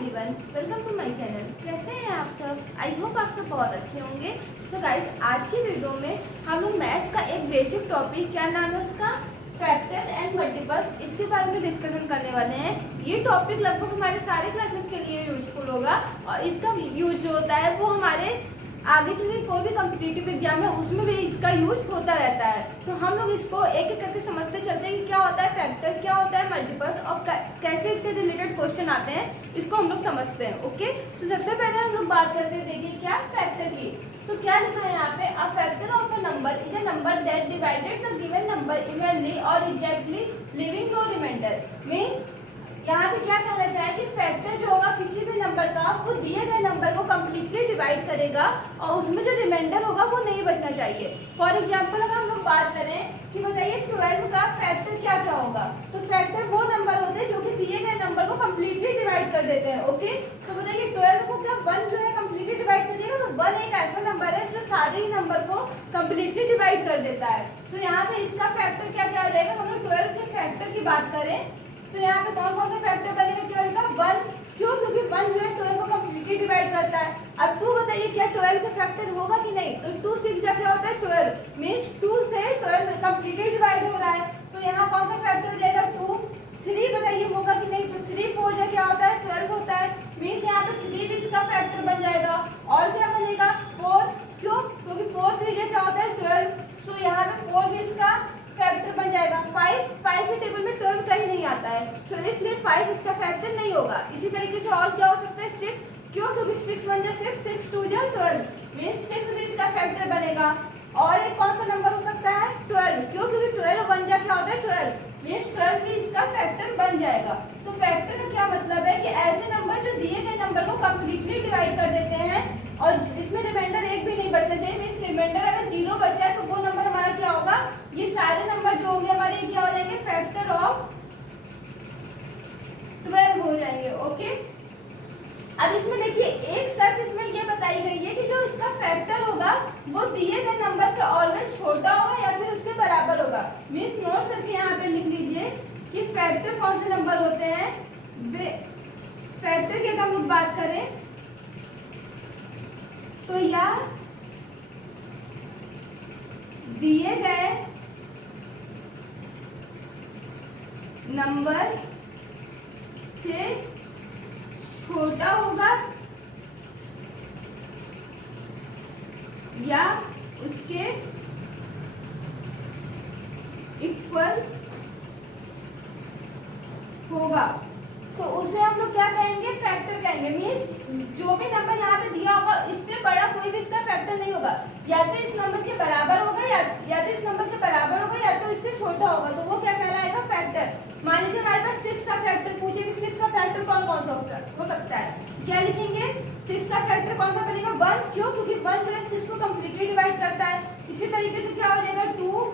Everyone, welcome to my channel. कैसे हैं आप सब? आई होप आप सब बहुत अच्छे होंगे। तो गाइस, आज की वीडियो में हम लोग मैथ्स का एक बेसिक टॉपिक, क्या नाम है उसका, फैक्टर्स एंड मल्टीपल्स, इसके बारे में डिस्कशन करने वाले हैं। ये टॉपिक लगभग हमारे सारे क्लासेस के लिए यूजफुल होगा और इसका यूज जो होता है वो हमारे आगे चल कोई भी कॉम्पिटिटिव एग्जाम है उसमें भी इसका यूज होता रहता है। तो हम लोग इसको एक एक करके समझते चलते हैं कि क्या होता है फैक्टर, क्या होता है मल्टीपल्स और कैसे इससे रिलेटेड क्वेश्चन आते हैं, इसको हम लोग समझते हैं। ओके, तो सबसे पहले हम लोग बात करते हैं, देखिए क्या फैक्टर की। तो क्या लिखा है यहाँ पे, a factor of a number is a number that divided the given number evenly और exactly leaving no remainder. Means यहाँ पे क्या कहना चाहे कि फैक्टर जो होगा किसी भी नंबर का, वो दिए गए नंबर को कम्प्लीटली डिवाइड करेगा और उसमें जो रिमाइंडर होगा वो नहीं बचना चाहिए। फॉर एग्जाम्पल अगर हम लोग बात करें कि बताइए 12 का फैक्टर क्या क्या होगा, तो फैक्टर वो नंबर होते हैं जो कि दिए गए नंबर को कम्प्लीटली डिवाइड कर देते हैं। ओके, तो बताइए 12 को क्या 1 जो है कम्प्लीटली डिवाइड कर देगा, तो 1 एक ऐसा नंबर है जो सारे ही नंबर को कम्प्लीटली डिवाइड कर देता है। तो यहाँ पे इसका फैक्टर क्या क्या आ जाएगा, हम लोग 12 के फैक्टर की बात करें तो यहाँ पे कौन कौन सा फैक्टर बनेगा 12 का, 1। क्यों? क्योंकि 1 जो है 12 को कम्प्लीटली डिवाइड करता है। अब 2 बताइए क्या 12 का फैक्टर होगा कि नहीं, तो 2 6 क्या होता है 12, मींस 2 से 12 कम्प्लीटली डिवाइड हो रहा है। तो यहाँ कौन सा फैक्टर हो जाएगा 2। 3 बताइए होगा कि नहीं, तो 3 4 जो क्या होता है 12 होता है, मींस यहाँ पे 3 भी इसका फैक्टर बन जाएगा। और क्या बनेगा 4, क्यों? क्योंकि 4 3 क्या होता है 12, सो यहाँ पे 4 भी इसका फैक्टर बन जाएगा। 5 के टेबल में 12 कहीं नहीं आता है, सो इसलिए 5 इसका फैक्टर नहीं होगा। इसी तरीके से और क्या हो सकता है 6, क्यों? क्योंकि 6 1 जा 6, 6 2 जा 12, मींस 6 भी इसका फैक्टर बनेगा। और एक कौन सा नंबर हो सकता है 12, क्यों? क्योंकि 12 1 जा क्या होता है 12, मींस 12 भी इसका फैक्टर बन जाएगा। तो फैक्टर का क्या मतलब है कि ऐसे नंबर जो दिए गए नंबर को कम्प्लीटली डिवाइड कर देते हैं और इसमें रिमाइंडर एक भी नहीं बचना चाहिए। मींस रिमाइंडर अगर 0 बचा है तो वो नंबर हमारा क्या होगा, ये सारे नंबर जो होंगे हमारे क्या हो जाएंगे, फैक्टर ऑफ 12 हो जाएंगे। ओके, अब इसमें देखिए एक शर्त इसमें ये बताई गई है कि जो इसका फैक्टर होगा वो दिए गए नंबर से ऑलवेज छोटा होगा या फिर उसके बराबर होगा। मींस नोट करके यहाँ पे लिख लीजिए कि फैक्टर कौन से नंबर होते हैं। फैक्टर की अगर हम लोग बात करें तो या दिए गए नंबर से छोटा होगा या उसके इक्वल होगा, तो उसे हम लोग क्या कहेंगे, फैक्टर कहेंगे। मींस जो भी नंबर यहाँ पे दिया होगा इससे बड़ा कोई भी इसका फैक्टर नहीं होगा, या तो इस नंबर के बराबर होगा या तो इस नंबर के बराबर होगा या तो इससे छोटा होगा, तो वो क्या कहलाएगा, फैक्टर। मान लीजिए हमारे पास 6 का फैक्टर पूछे कि 6 का फैक्टर कौन कौन सा हो सकता है, क्या लिखेंगे 6 का फैक्टर कौन सा बनेगा 1, क्यों? क्योंकि 1 जो है 6 को कम्प्लीटली डिवाइड करता है। इसी तरीके से क्या हो जाएगा 2,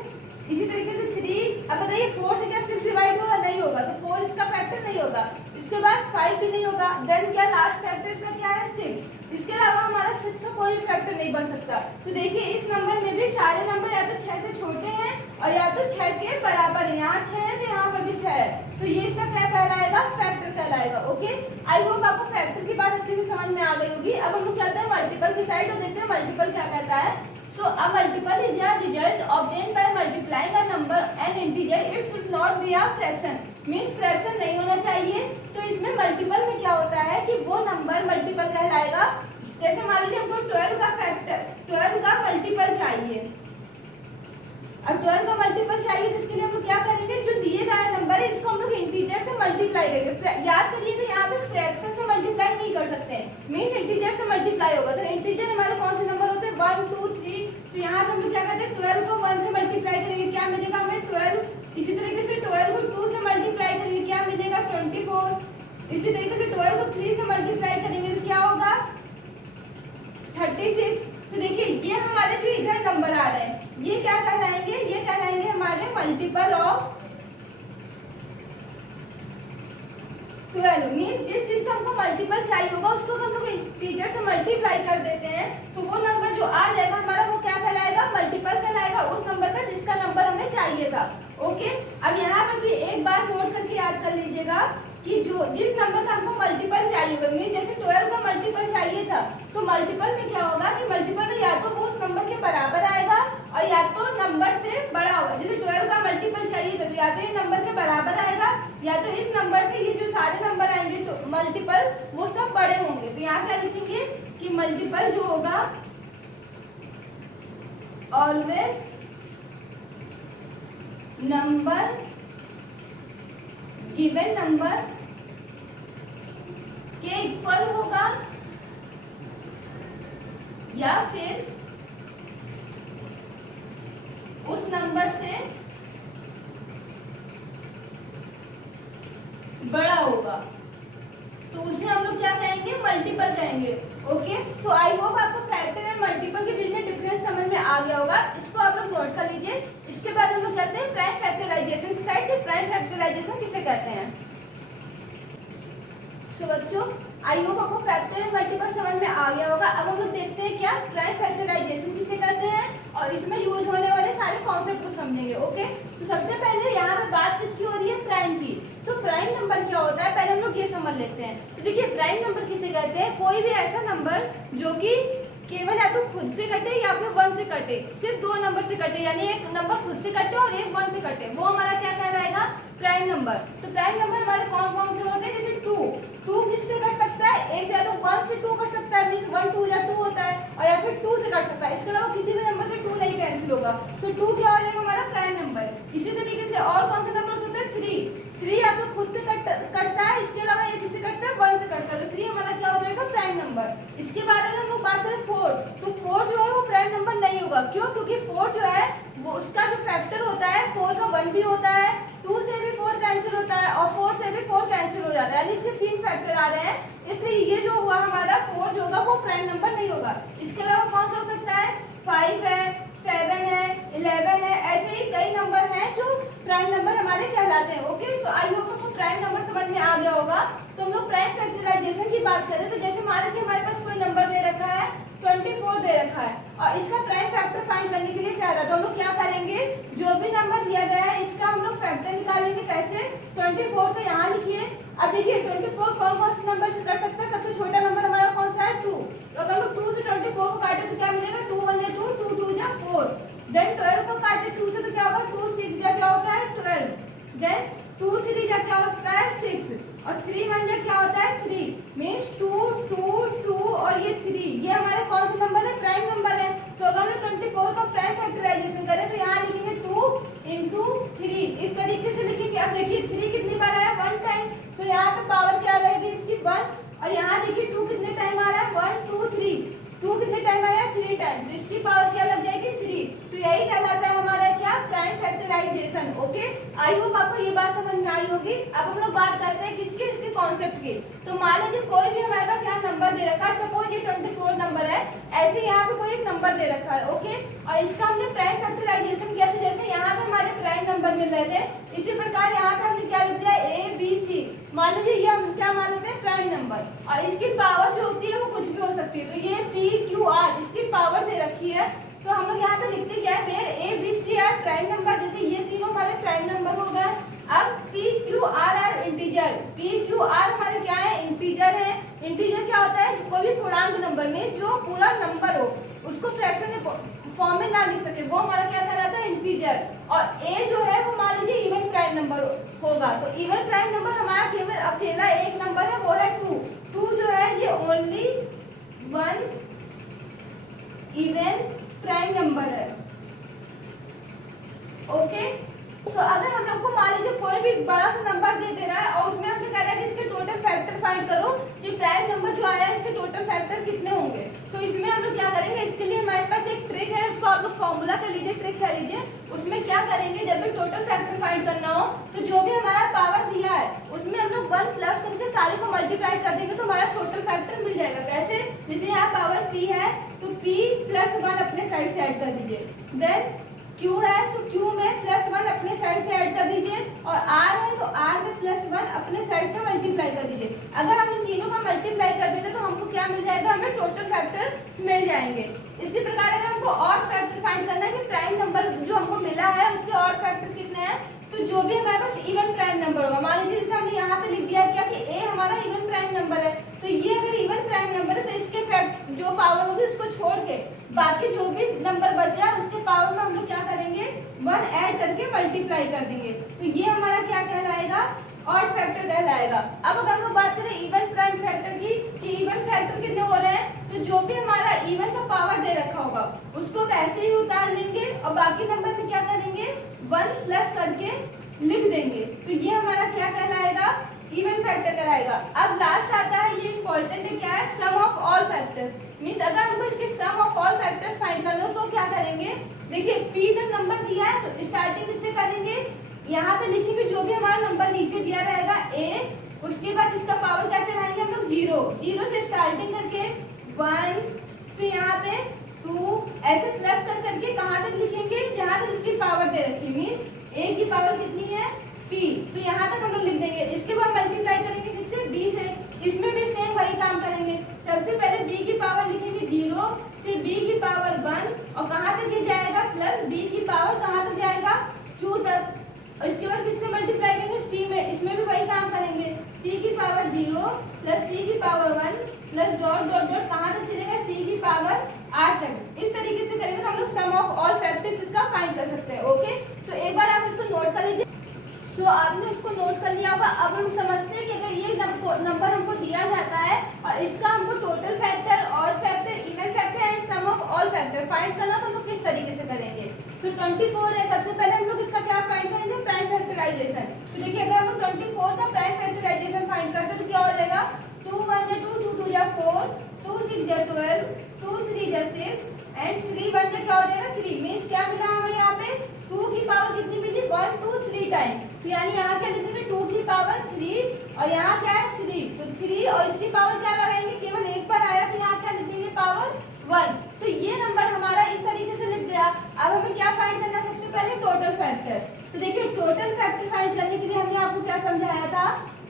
इसी तरीके से 3। अब बताइए 4 से क्या 6 डिवाइड होगा, नहीं होगा, तो 4 इसका फैक्टर नहीं होगा। इसके बाद 5 भी नहीं होगा, देन क्या लास्ट फैक्टर इसका क्या है 6। इसके अलावा हमारा 6 का कोई फैक्टर नहीं बन सकता। तो देखिए इस नंबर में भी सारे नंबर या तो 6 से छोटे हैं और या तो 6 के बराबर है। यहाँ 6 है तो यहाँ पर भी 6 है, तो ये इसका क्या कहलाएगा, फैक्टर कहलाएगा। ओके, आई होप आपको फैक्टर की बात अच्छे से समझ में आ गई होगी। अब हम लोग चलते हैं मल्टीपल की साइड और देखते हैं मल्टीपल क्या कहता है। So a multiple is a result obtained by multiplying a number and integer. It should not be a fraction. Means fraction नहीं होना चाहिए। तो इसमें मल्टीपल में क्या होता है कि वो नंबर मल्टीपल कहलाएगा। जैसे मान लीजिए हमको 12 का फैक्टर 12 का मल्टीपल चाहिए, और 12 का मल्टीपल चाहिए तो इसके लिए हम लोग क्या करेंगे, जो दिए गए नंबर है इसको हम लोग इंटीजर से मल्टीप्लाई करेंगे। याद करिएगा यहाँ पे फ्रैक्शन से मल्टीप्लाई नहीं कर सकते, मींस इंटीजर से मल्टीप्लाई होगा। तो इंटीजर हमारे कौन से नंबर होते हैं 1 2 3, तो यहाँ पे हम लोग क्या करते हैं 12 को 1 से मल्टीप्लाई करेंगे, क्या मिलेगा हमें 12। इसी तरीके से 12 को 2 से मल्टीप्लाई करेंगे, क्या मिलेगा 24। इसी तरीके से 12 को 3 से मल्टीप्लाई करेंगे तो क्या होगा 36। तो देखिए ये हमारे जो इधर नंबर आ रहे हैं ये क्या कहलाएंगे, ये कहलाएंगे हमारे मल्टीपल ऑफ 12। मींस जिस चीज का हमको मल्टीपल चाहिए होगा उसको हम लोग इंटीजर से मल्टीप्लाई कर देते हैं, तो वो नंबर जो आ जाएगा हमारा वो क्या कहलाएगा, मल्टीपल कहलाएगा उस नंबर का जिसका नंबर हमें चाहिए था। ओके, अब यहाँ पर भी एक बार नोट करके याद कर लीजिएगा कि जो जिस नंबर का हमको मल्टीपल चाहिए होगा, मीन जैसे 12 का मल्टीपल चाहिए था, तो मल्टीपल में क्या होगा कि मल्टीपल में या तो वो उस नंबर के बराबर आएगा और या तो नंबर से बड़ा होगा। जैसे 12 का मल्टीपल चाहिए था तो या तो ये नंबर के बराबर आएगा या तो इस नंबर से ये जो सारे नंबर आएंगे तो मल्टीपल वो सब बड़े होंगे। तो यहाँ क्या लिखेंगे कि मल्टीपल जो होगा ऑलवेज नंबर गिवन नंबर के इक्वल होगा या फिर उस नंबर से बड़ा होगा, तो उसे हम लोग क्या कहेंगे, मल्टीपल कहेंगे। ओके, सो आई होप आपको फैक्टर एंड मल्टीपल के बीच में डिफरेंस समझ में आ गया होगा। इसको आप लोग नोट कर लीजिए। इसके बाद हम लोग करते हैं प्राइम फैक्टराइजेशन की साइड। कि प्राइम फैक्टराइजेशन किसे कहते हैं। सो बच्चों, आई होप आपको फैक्टर एंड मल्टीपल समझ में आ गया होगा। अब हम लोग देखते हैं क्या प्राइम फैक्टराइजेशन किसे कहते हैं और इसमें यूज होने वाले सारे कॉन्सेप्ट को समझेंगे। ओके, तो सबसे पहले यहाँ पे बात किसकी हो रही है, प्राइम की। सो प्राइम नंबर क्या होता है, पहले हम लोग ये समझ लेते हैं। तो देखिए प्राइम नंबर किसे कहते हैं, कोई भी ऐसा नंबर जो कि केवल या तो खुद से कटे या फिर 1 से कटे, सिर्फ 2 नंबर से कटे, यानी एक नंबर खुद से कटे और एक 1 से कटे, वो हमारा क्या कहलाएगा, प्राइम नंबर। तो प्राइम नंबर हमारे कौन कौन से होते हैं, जैसे 2 किससे कट सकता है, एक या तो 1 से 2 कट सकता है, मींस 1 2 या 2 होता है, और या फिर 2 से कट सकता है। इसके अलावा किसी भी नंबर से 2 नहीं कैंसिल होगा, तो 2 क्या हो जाएगा हमारा प्राइम नंबर। इसी तरीके से और कौन से नंबर होते हैं, 3 या तो खुद से कटता है, इसके अलावा ये किससे कटता है, 1 से कटता है, तो 3 हमारा क्या हो जाएगा, प्राइम नंबर। इसके बाद अगर हम लोग बात करें 4, तो 4 जो है वो प्राइम नंबर नहीं होगा। क्यों, क्योंकि 4 जो है वो उसका जो फैक्टर होता है 4 का 1 भी होता है, 2 से भी 4 कैंसिल होता है और 4 से भी 4 कैंसिल हो जाता है, यानी इसके 3 फैक्टर आ रहे हैं, इसलिए ये जो हुआ हमारा 4 जो होगा वो प्राइम नंबर नहीं होगा। इसके अलावा कौन सा हो सकता है, 5 है, 7 है, 11 है, ऐसे ही कई नंबर हैं जो प्राइम नंबर हमारे कहलाते हैं। ओके, सो आई होप आपको प्राइम नंबर समझ में आ गया होगा। तो हम लोग प्राइम फैक्टराइजेशन की बात करें तो जैसे मान लीजिए हमारे पास कोई नंबर दे रखा है 24 दे रखा है और इसका प्राइम फैक्टर फाइंड करने के लिए चाह रहा है, तो हम लोग क्या करेंगे, जो भी नंबर दिया गया है इसका हम लोग फैक्टर निकालेंगे। कैसे, 24 को यहाँ लिखिए। अब देखिए 24 कौन कौन से नंबर से कर सकते हैं, सबसे छोटा नंबर हमारा कौन सा है, 2। तो अगर हम लोग 2 से 24 को काटे तो क्या मिलेगा, 2 1 जा 2, 2 2 जा 4। देन 12 को काटे 2 से तो क्या होगा, 2 6 जा क्या होता है 12। देन 2 3 जा क्या होता है 6 और 3 1 जा क्या होता है 3, मींस 2 2 2 और ये 3, ये हमारे कौन सा नंबर है, प्राइम नंबर है। तो अगर हम 24 का प्राइम फैक्टराइजेशन करें तो यहाँ लिखेंगे 2 into 3, इस तरीके से लिखेंगे। अब देखिए 3 कितनी बार आया, 1 टाइम, तो यहाँ पे पावर क्या रहेगी इसकी 1, और यहाँ देखिए 2 कितने टाइम आ रहा है, 1 2 3, 2 कितने टाइम आया, 3 टाइम, तो इसकी पावर क्या लग जाएगी 3। तो यही कहलाता है हमारा क्या, prime factorisation. Okay, I hope आपको ये बात समझ में आई होगी। अब हम लोग बात करते हैं किसके, इसके कॉन्सेप्ट की। तो मान लीजिए कोई भी हमारे पास यहाँ नंबर दे रखा है, सपोज ये 24 नंबर है, ऐसे यहाँ पे कोई एक नंबर दे रखा है। ओके, और इसका हमने प्राइम फैक्टराइजेशन किया था, जैसे यहाँ पे हमारे प्राइम नंबर मिल रहे थे, इसी प्रकार यहाँ पे हमने क्या लिख दिया, A B C। मान लीजिए ये हम क्या मान लेते हैं, प्राइम नंबर, और इसकी पावर जो होती है वो कुछ भी हो सकती है। तो ये P Q R इसकी पावर दे रखी है, तो हम लोग यहाँ पे लिखते क्या है, मेरे A B C R prime number, जैसे ये तीनों हमारे प्राइम नंबर हो गए। अब P Q R R integer, P Q R हमारे क्या है, इंटीजर है। इंटीजर क्या होता है, कोई भी पूर्णांक नंबर में जो पूरा नंबर हो उसको फ्रैक्शन के फॉर्म में ना लिख सके, वो हमारा क्या कहलाता है, इंटीजर। और A जो है वो मान लीजिए इवन प्राइम नंबर होगा, तो इवन प्राइम नंबर हमारा केवल अकेला एक नंबर है, वो है 2। 2 जो है ये ओनली 1 इवन प्राइम नंबर है। ओके, सो अगर हम लोग को मान लीजिए कोई भी बड़ा सा नंबर दे रहा है और उसमें हमने कह रहा है कि इसके टोटल फैक्टर फाइंड करो, कि प्राइम नंबर जो आया है इसके टोटल फैक्टर कितने होंगे, तो इसमें हम लोग क्या करेंगे, इसके लिए हमारे पास एक ट्रिक है, उसको आप लोग फॉर्मूला कर लीजिए, ट्रिक कर लीजिए। उसमें क्या करेंगे, जब भी टोटल फैक्टर फाइंड करना हो तो जो भी हमारा पावर दिया है उसमें हम लोग 1 प्लस करके सारे को मल्टीप्लाई कर देंगे, तो हमारा टोटल फैक्टर मिल जाएगा। कैसे, जैसे यहाँ पावर P है तो P प्लस 1 अपने साइड से ऐड कर दीजिए। देन Q है तो Q में प्लस 1 अपने साइड से ऐड कर दीजिए, और R है तो R में प्लस 1 अपने साइड से मल्टीप्लाई कर दीजिए। अगर हम इन तीनों का मल्टीप्लाई कर देते तो हमको क्या मिल जाएगा, हमें टोटल फैक्टर मिल जाएंगे। इसी प्रकार अगर हमको और फैक्टर फाइंड करना है कि प्राइम नंबर जो हमको मिला है उसके और फैक्टर कितने हैं, तो जो भी हमारे पास इवन प्राइम नंबर होगा, मान लीजिए जैसे हमने यहाँ पे लिख दिया क्या कि A हमारा इवन प्राइम नंबर है, तो बाकी जो भी नंबर बच जाए उसके पावर में हम लोग क्या करेंगे, 1 ऐड करके मल्टीप्लाई कर देंगे। तो ये हमारा क्या कहलाएगा, ऑड फैक्टर कहलाएगा। अब अगर हम लोग बात करें इवन प्राइम फैक्टर की, कि इवन फैक्टर कितने हो रहे हैं, तो जो भी हमारा इवन का पावर दे रखा होगा उसको वैसे ही उतार लेंगे और बाकी नंबर में क्या करेंगे, 1 प्लस करके लिख देंगे। तो ये हमारा क्या कहलाएगा, इवन फैक्टर कहलाएगा। अब लास्ट आता है, ये इंपॉर्टेंट है, क्या है, सम ऑफ ऑल फैक्टर्स। मींस अगर हमको इसके सम ऑफ ऑल फैक्टर्स फाइंड करना हो तो क्या करेंगे, देखिए p तक नंबर दिया है तो स्टार्टिंग इससे करेंगे, यहाँ पे लिखेंगे जो भी हमारा नंबर नीचे दिया रहेगा a, उसके बाद इसका पावर क्या चढ़ाएंगे हम लोग, 0 से स्टार्टिंग करके 1, फिर यहाँ पे 2, ऐसे प्लस कर करके कहाँ तक लिखेंगे, जहाँ तक इसकी पावर दे रखी, मींस a की पावर कितनी है, p, तो यहाँ तक हम लोग लिख देंगे। इसके बाद मल्टीप्लाई करेंगे किससे, b से, इसमें भी सेम वही काम करेंगे। सबसे पहले b की पावर लिखेंगे 0, फिर b की पावर 1 और कहाँ तक ये जाएगा, प्लस b की पावर कहाँ तक जाएगा, 2 तक। और इसके बाद किससे मल्टीप्लाई करेंगे, c में, इसमें भी वही काम करेंगे, c की पावर 0 प्लस c की power 1 plus dot dot dot कहाँ तक चलेगा, c की पावर 8 तक। इस तरीके से करेंगे तो हम लोग सम ऑफ ऑल फैक्टर्स इसका फाइंड कर सकते हैं। ओके, सो एक बार आप इसको नोट कर लीजिए। सो आपने उसको नोट कर लिया होगा। अब हम समझते हैं कि अगर ये नंबर हमको दिया जाता है और इसका हमको total factor, odd factor, even factor and sum of all factor find करना, तो हम लोग किस तरीके से करेंगे। सो 24 है, सबसे पहले हम लोग इसका क्या फाइंड करेंगे, प्राइम फैक्टराइजेशन। तो देखिए अगर हम 24 का प्राइम फैक्टराइजेशन फाइंड करते हैं तो क्या हो जाएगा, 2 1 2 2 2 4, 2 6 12, 2 3 6 एंड 3 1 क्या हो जाएगा, 3। मींस क्या मिला हमें यहाँ पे, 2 की पावर कितनी मिली, 1 2 3 टाइम। तो यानी यहाँ क्या लिखेंगे, 2 की पावर 3 और यहाँ क्या है 3, तो 3 और इसकी पावर क्या लगाएंगे, केवल एक बार आया तो यहाँ क्या लिखेंगे, पावर 1। तो ये नंबर हमारा इस तरीके से लिख गया। अब हमें क्या फाइंड करना है, सबसे पहले टोटल फैक्टर। तो देखिए टोटल फैक्टर फाइंड करने के लिए हमने आपको क्या समझाया था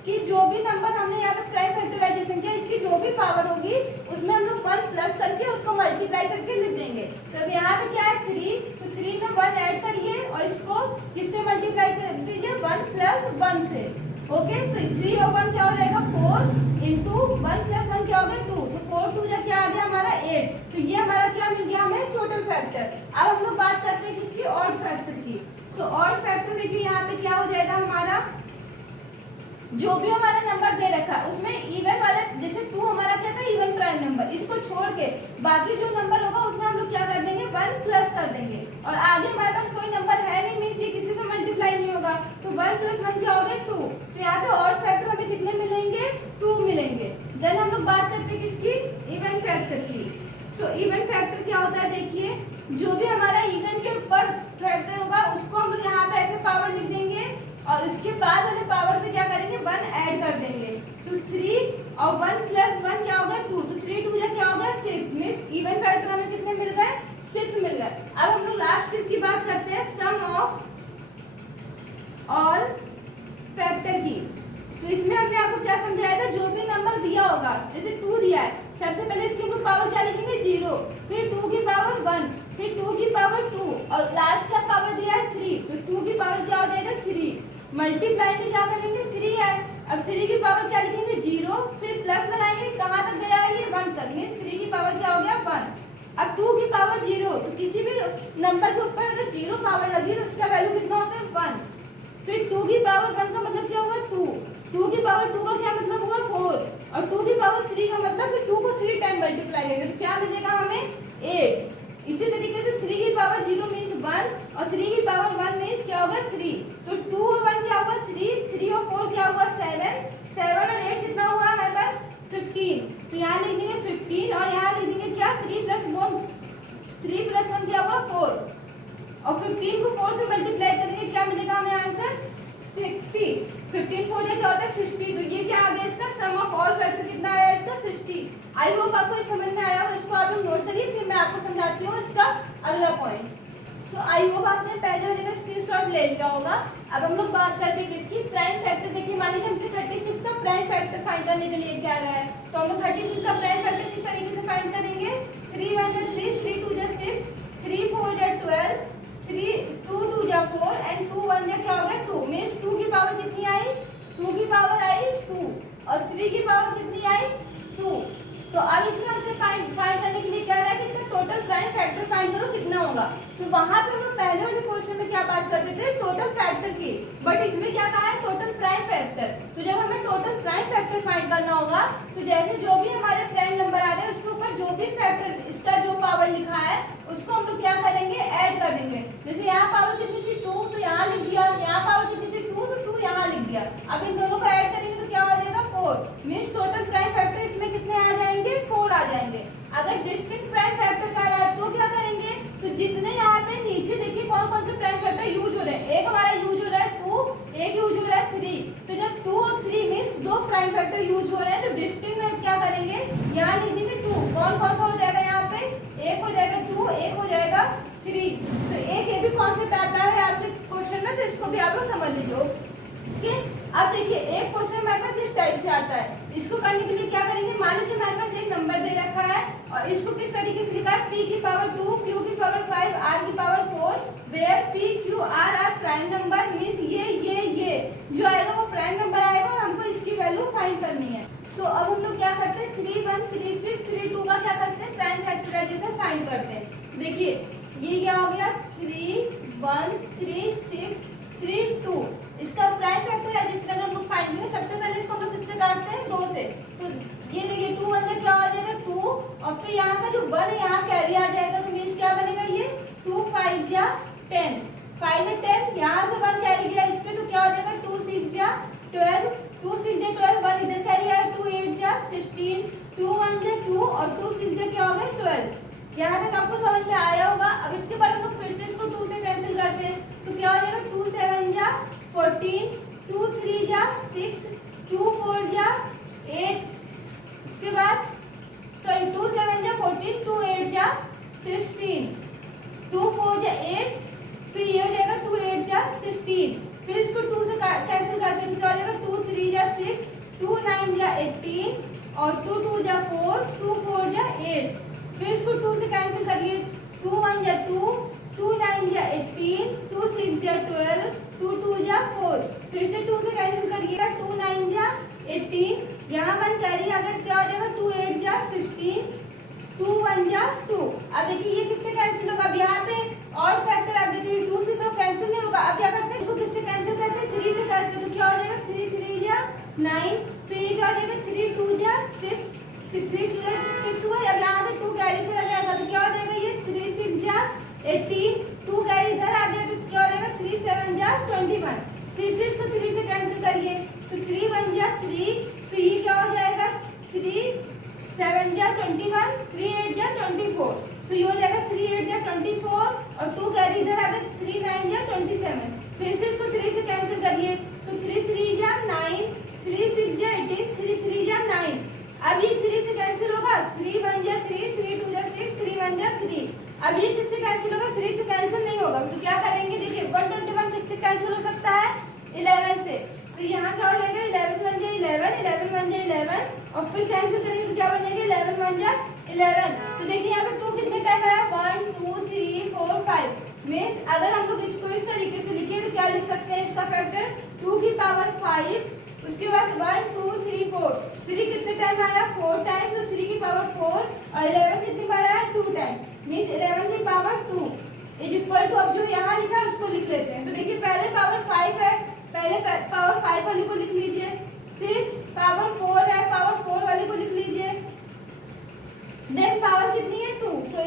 कि जो भी नंबर हमने यहाँ पे प्राइम फैक्टराइजेशन किया, इसकी जो भी पावर होगी उसमें हम लोग 1 प्लस करके उसको मल्टीप्लाई करके लिख देंगे। तो अब यहाँ पे क्या है 3, तो 3 में 1 ऐड करिए और इसको किससे मल्टीप्लाई कर दीजिए, 1 प्लस 1 से। ओके, तो 3 और 1 क्या हो जाएगा, 4 इंटू 1 प्लस 1 क्या हो गया, 2, तो 4 2 जा क्या आ गया हमारा 8। तो ये हमारा क्या मिल गया हमें, टोटल फैक्टर। अब हम लोग बात करते हैं किसकी, ऑड फैक्टर की। सो ऑड फैक्टर देखिए यहाँ पे क्या हो जाएगा हमारा, जो भी हमारा नंबर दे रखा है उसमें इवन वाले, जैसे 2 हमारा क्या था, इवन प्राइम नंबर, इसको छोड़ के बाकी जो नंबर होगा उसमें हम लोग क्या कर देंगे, 1 प्लस कर देंगे। और आगे हमारे पास कोई नंबर है नहीं, मींस ये किसी से मल्टीप्लाई नहीं होगा, तो 1 प्लस 1 क्या हो गया, 2। तो यहाँ पे ऑड फैक्टर हमें कितने मिलेंगे, 2 मिलेंगे। देन हम लोग बात करते हैं किसकी, इवन फैक्टर की। सो इवन फैक्टर क्या होता है, देखिए जो भी हमारा इवन के ऊपर फैक्टर होगा उसको हम लोग यहाँ पे ऐसे पावर लिख देंगे और उसके बाद वाले पावर पे क्या करेंगे, 1 ऐड कर देंगे। तो 3 और 1 प्लस 1 क्या हो गया, 2, तो 3 2 जा क्या हो गया, 6। मींस इवन फैक्टर हमें कितने मिल गए, 6 मिल गए। अब हम लोग लास्ट किसकी बात करते हैं, सम ऑफ ऑल फैक्टर की। तो इसमें हमने आपको क्या समझाया था, जो भी नंबर दिया होगा, जैसे 2 दिया है, सबसे पहले इसके ऊपर पावर क्या लिखेंगे, 0, फिर 2 की पावर 1, फिर 2 की पावर 2 और लास्ट का पावर दिया है 3, तो 2 की पावर क्या हो जाएगा, 3। मल्टीप्लाई में क्या करेंगे, 3 है, अब 3 की पावर क्या लिखेंगे, 0, फिर प्लस लगाएंगे, कहाँ तक गया है ये, 1 तक। मींस 3 की पावर क्या हो गया, 1। अब 2 की पावर 0, तो किसी भी नंबर के ऊपर अगर 0 पावर लगी तो उसका वैल्यू कितना होता है, 1। फिर 2 की पावर 1 का मतलब क्या हुआ, 2, 2 की पावर 2 का क्या मतलब हुआ, 4 और 2 की पावर 3 का मतलब कि 2 को 3 टाइम मल्टीप्लाई करेंगे तो क्या मिलेगा हमें, 8। इसी तरीके से 3 की पावर 0 मींस 1 और 3 की पावर 1 मींस क्या होगा, 3। तो 2 और 1 क्या हुआ, 3, 3 और 4 क्या हुआ, 7, 7 और 8 कितना हुआ हमारे पास, 15। तो यहाँ लिख देंगे 15 और यहाँ लिख देंगे क्या, 3 प्लस 1 क्या हुआ, 4 और 15 को 4 से मल्टीप्लाई करेंगे क्या मिलेगा हमें आंसर, 60। 15 4 क्या होता है, 60। तो ये क्या आ गया इसका सम ऑफ ऑल फैक्टर कितना आया इसका, 60। आई होप आपको ये समझ में आया होगा। इसको आप लोग नोट करिए, फिर मैं आपको समझाती हूँ इसका अगला पॉइंट। सो आई होप आपने पहले वाले का स्क्रीनशॉट ले लिया होगा। अब हम लोग बात करते हैं किसकी, प्राइम फैक्टर। देखिए मान लीजिए हमसे 36 का प्राइम फैक्टर फाइंड करने के लिए क्या रहा है, तो हम लोग 36 का प्राइम फैक्टर किस तरीके से फाइंड करेंगे, 3 1 3, 3 2 6, 3 4 12, 3 2 2 4 एंड 2 1 क्या हो गया, 2। मींस 2 की पावर कितनी आई, 2 की पावर आई 2 और 3 की पावर कितनी आई, 2। तो अब इसमें हमसे फाइंड करने के लिए क्या रहा है कि इसका टोटल प्राइम तो वहां पे हम लोग पहले वाले क्वेश्चन में क्या बात करते थे, टोटल फैक्टर की, बट इसमें क्या कहा है, टोटल प्राइम फैक्टर। तो जब हमें टोटल प्राइम फैक्टर फाइंड करना होगा तो जैसे जो भी हमारे प्राइम नंबर आ रहे हैं उसके ऊपर जो भी फैक्टर इसका जो पावर लिखा है उसको हम लोग क्या करेंगे, ऐड कर देंगे। जैसे यहाँ पावर कितनी थी 2, तो यहाँ लिख दिया, यहाँ पावर कितनी थी 2, तो 2 यहाँ लिख दिया। अब इन दोनों को ऐड करेंगे तो क्या हो जाएगा 4, मीन्स टोटल प्राइम फैक्टर इसमें कितने आ जाएंगे, 4 आ जाएंगे। अगर डिस्टिंक्ट प्राइम फैक्टर का रहा है तो क्या करेंगे, तो जितने यहाँ पे नीचे देखिए कौन कौन से प्राइम फैक्टर यूज हो रहे हैं, एक हमारा यूज हो रहा है 2, एक यूज हो रहा है 3। तो जब 2 और 3 मीन्स 2 प्राइम फैक्टर यूज हो रहे हैं तो डिस्टिंक्ट में क्या करेंगे, यहाँ लिख देंगे 2, कौन कौन सा हो जाएगा, यहाँ पे एक हो जाएगा 2, एक हो जाएगा 3। तो एक ये भी कॉन्सेप्ट आता है आपके क्वेश्चन में, तो इसको भी आप लोग समझ लीजिए। ठीक है, अब देखिए एक क्वेश्चन हमारे पास इस टाइप से आता है, इसको करने के लिए क्या करेंगे, मान लीजिए हमारे पास एक नंबर दे रखा है और इसको किस तरीके से लिखा है, p की पावर 2, q की पावर 5, r की power 4, where p q r are prime number, means ये जो आएगा वो प्राइम नंबर आएगा और हमको इसकी वैल्यू फाइंड करनी है। सो अब हम लोग क्या करते हैं, 3 1 3 6 3 2 का क्या करते हैं, प्राइम फैक्टराइजेशन फाइंड करते हैं। देखिए ये क्या हो गया, 3 1 3 6 3 2, इसका प्राइम फैक्टराइजेशन हम लोग फाइंड करेंगे। सबसे पहले इसको हम लोग किससे काटते हैं, 2 से। तो ये देखिए 2 1 क्या हो जाएगा 2, और फिर यहाँ का जो 1 यहाँ कैरी आ जाएगा, तो मीन्स क्या बनेगा, ये 2 5 जा 10, 5 में 10, यहाँ से 1 कैरी गया इस पे, तो क्या हो जाएगा 2 6 जा 12, 2 6 जा 12, 1 इधर कैरी आया 2 8 जा 16, 2 1 जा 2 और 2 6 जा क्या हो गया 12। यहाँ तक आपको समझ में आया होगा। अब इसके बाद हम लोग फिर से इसको 2 से कैंसिल करते हैं, तो क्या हो जाएगा 2 7 जा 14, 2 3 जा 6, 2 4 जा 8, उसके बाद सॉरी 2 7 जा 14, 2 8 जा 16, 2 4 जा 8, फिर ये हो जाएगा 2 8 जा 16, फिर इसको 2 से कैंसिल करते हैं तो क्या हो जाएगा 2 3 जा 6, 2 9 जा 18 और 2 2 जा 4, 2 4 जा 8, फिर इसको 2 से कैंसिल करिए, 2 1 जा 2, 2 9 जा 18, 2 6 जा 12, 2 2 जा 4, फिर से 2 से कैंसिल करिएगा, 2 9 जा 18, यहाँ 1 कैरी अगर क्या हो जाएगा 2 8 जा 16, 2 1 जा 2। अब देखिए ये किससे कैंसिल होगा, अब यहाँ पे और फैक्टर आप देखिए 2 से तो कैंसिल नहीं होगा। अब क्या करते हैं, इसको किससे कैंसिल करते हैं, 3 से करते हैं, तो क्या हो जाएगा 3 3 जा 9, फिर ये क्या हो जाएगा 3 2 जा 6, 3 6 हुआ। अब यहाँ पे 2 कैरी चला जाएगा तो क्या हो जाएगा, ये 3 6 जा 18, 2 कैरी इधर आ गया तो क्या हो जाएगा 3 7 जा 21, फिर से इसको 3 से कैंसिल करिए तो 3 1 जा 3, फिर ये क्या हो जाएगा 3 7 जा 21, 3 8 जा 24, तो ये हो जाएगा 3 8 जा 24 और 2 कैरी इधर आ गया 3 9 जा 27, फिर से इसको 3 से कैंसिल करिए तो 3 3 जा 9, 3 6 जा 18, 3 3 जा 9। अब ये 3 से कैंसिल होगा, 3 1 जा 3, 3 2 जा 6, 3 1 जा 3। अब ये किससे कैंसिल होगा, 3 से कैंसिल नहीं होगा, तो क्या करेंगे, देखिए 121 किससे कैंसिल हो सकता है, 11 से। तो यहाँ क्या हो जाएगा 11 1 जा 11, 11 1 जा 11 और फिर कैंसिल करेंगे तो क्या बन जाएगा 11 1 जा 11। तो देखिए यहाँ पे 2 कितने टाइम आया, 1 2 3 4 5, मीन्स अगर हम लोग इसको इस तरीके से लिखे तो क्या लिख सकते हैं, इसका फैक्टर 2 की पावर 5, उसके बाद 1 2 3 4, 3 कितने टाइम आया 4 टाइम, तो 3 की पावर 4 और 11 कितनी बार आया 2 टाइम, मीन्स 11 की पावर 2 इज इक्वल टू, अब जो यहाँ लिखा है उसको लिख लेते हैं। तो देखिए पहले पावर 5 है, पहले पावर 5 वाली को लिख लीजिए, फिर पावर 4 है, पावर 4 वाली को लिख लीजिए, देन पावर कितनी है 2, तो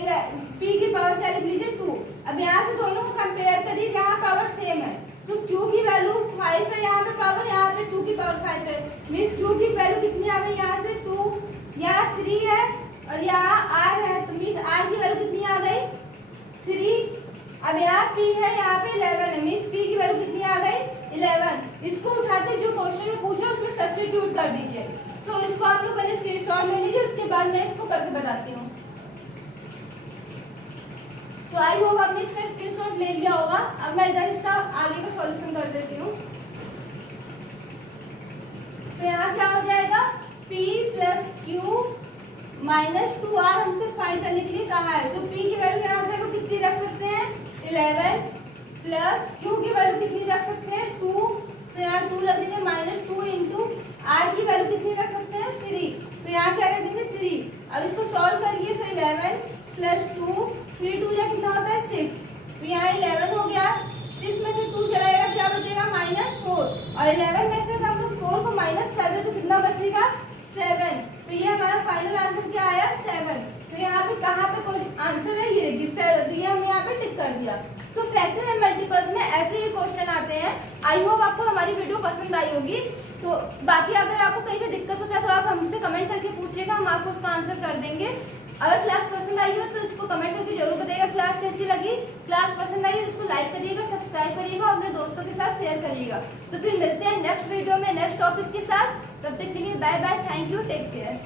p की पावर क्या लिख लीजिए 2। अब यहाँ से दोनों को कंपेयर करिए, यहाँ पावर सेम है, तो q की वैल्यू 5 है, यहाँ पे पावर, यहाँ पे 2 की पावर 5 है, मीन्स q की वैल्यू कितनी आ गई, यहाँ से 2, यहाँ 3 है और यहाँ r है, तो मीन्स r की वैल्यू कितनी आ गई 3। अब यहाँ p है, यहाँ पे 11 है, मीन्स p की वैल्यू कितनी आ गई 11। इसको उठाते जो क्वेश्चन में पूछा उसमें सब्स्टिट्यूट कर दीजिए। सो इसको आप लोग पहले स्क्रीनशॉट ले लीजिए, उसके बाद मैं इसको करके बताती हूँ। सो आई होप आपने इसका स्क्रीनशॉट ले लिया होगा। अब मैं इधर इसका आगे का सॉल्यूशन कर देती हूँ। तो यहाँ क्या हो जाएगा, p plus Q minus 2r हमसे फाइंड करने के लिए कहा है। तो p की वैल्यू यहाँ से हम कितनी रख सकते हैं 11 प्लस q की वैल्यू कितनी रख सकते हैं 2, तो यहाँ 2 रख देंगे, माइनस 2 इंटू r की वैल्यू कितनी रख सकते हैं 3, तो यहाँ क्या रख देंगे 3। अब इसको सॉल्व करिए, तो 11 प्लस 2, 3 2 या कितना होता है 6, यहाँ 11 हो गया, 6 में से 2 चला जाएगा, क्या बचेगा -4, और 11 में से हम लोग 4 को माइनस कर दे तो कितना बचेगा 7। तो ये हमारा फाइनल आंसर क्या आया 7। तो यहाँ पे कहाँ पे कोई आंसर है, ये देखिए 7, तो ये हमने यहाँ पे टिक कर दिया। तो फैक्टर एंड मल्टीपल्स में ऐसे ही क्वेश्चन आते हैं। आई होप आपको हमारी वीडियो पसंद आई होगी। तो बाकी अगर आपको कहीं पे दिक्कत होता है तो आप हमसे कमेंट करके पूछिएगा, हम आपको उसका आंसर कर देंगे। अगर क्लास पसंद आई हो तो इसको कमेंट करके जरूर बताइएगा क्लास कैसी लगी। क्लास पसंद आई तो इसको लाइक करिएगा, सब्सक्राइब करिएगा और अपने दोस्तों के साथ शेयर करिएगा। तो फिर मिलते हैं नेक्स्ट वीडियो में नेक्स्ट टॉपिक के साथ। तब तक के लिए bye bye, thank you, take care.